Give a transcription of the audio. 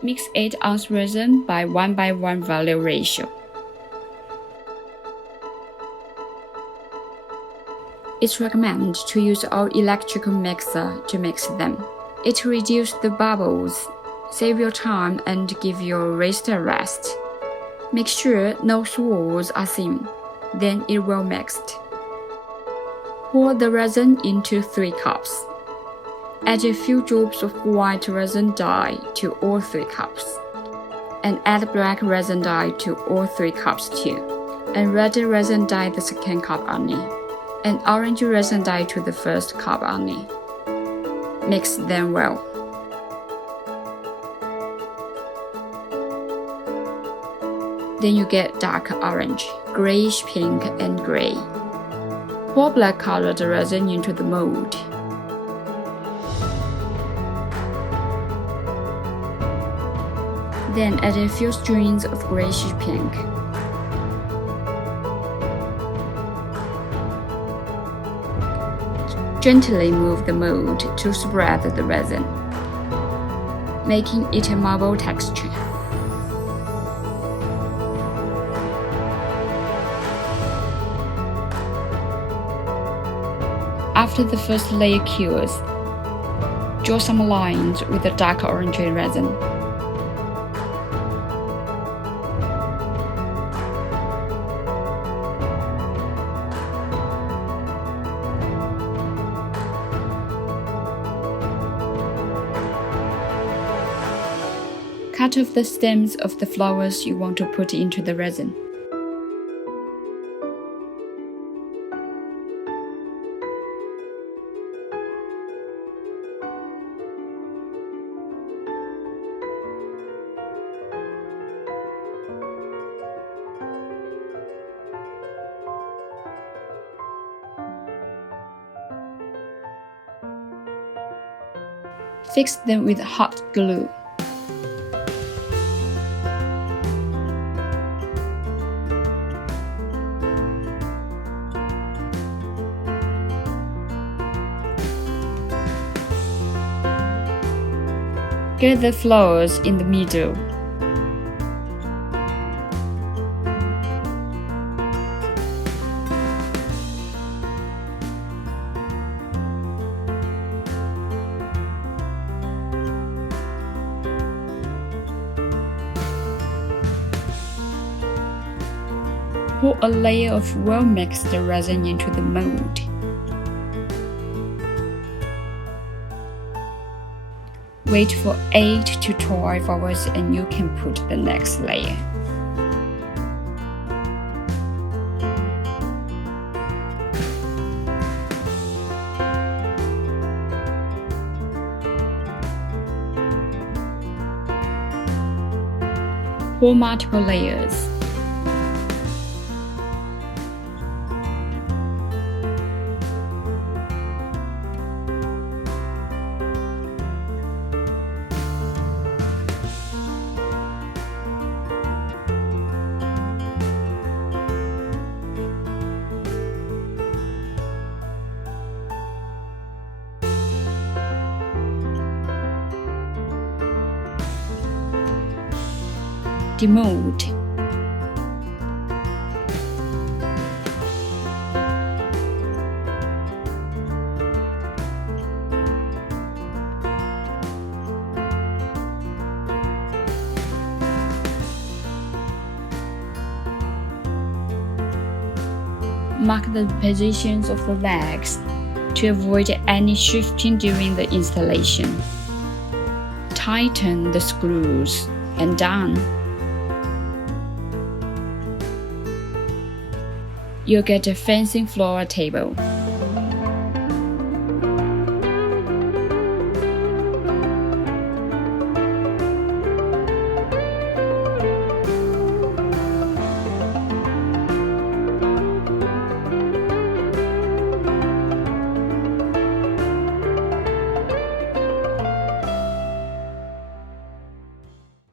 Mix 8-ounce resin by 1:1 value ratio. It's recommended to use our electrical mixer to mix them. It reduces the bubbles, save your time and give your wrist a rest. Make sure no swirls are seen, then it will mixed. Pour the resin into 3 cups. Add a few drops of white resin dye to all 3 cups. And add black resin dye to all 3 cups too. And red resin dye the second cup only. And orange resin dye to the first cup only. Mix them well. Then you get dark orange, grayish pink, and gray. Pour black colored resin into the mold. Then add a few strings of grayish pink. Gently move the mold to spread the resin, making it a marble texture. After the first layer cures, draw some lines with the dark orange resin. Cut off the stems of the flowers you want to put into the resin. Fix them with hot glue. Get the flowers in the middle. Pour a layer of well-mixed resin into the mold. Wait for 8 to 12 hours and you can put the next layer. Pour multiple layers. Demold. Mark the positions of the legs to avoid any shifting during the installation. Tighten the screws and done. You'll get a fancy flower table.